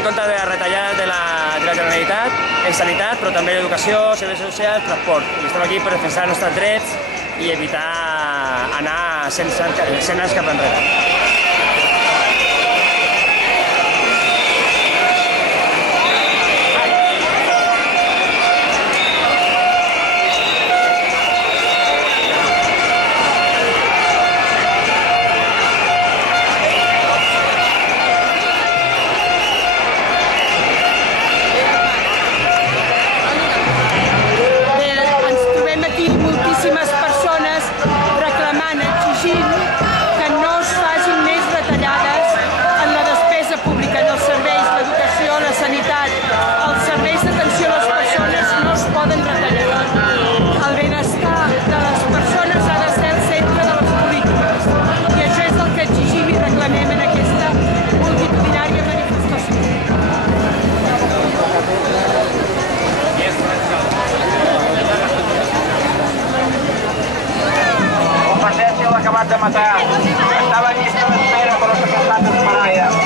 en contra de la retallada de la Generalitat en sanitat, però també en educació, serveis socials, transport. I estem aquí per defensar els nostres drets i evitar anar 100 anys cap enrere. Moltíssimes persones reclamant, exigint que no es facin més retallades en la despesa pública, en els serveis, l'educació, la sanitat. Els serveis d'atenció a les persones no es poden retallar. El benestar de les persones ha de ser el centre de les polítiques. I això és el que exigim i reclamem en aquesta multitudinària manifestació. Convergència l'ha acabat de matar. Estava en llista d'espera, però s'ha cansat d'esperar ja.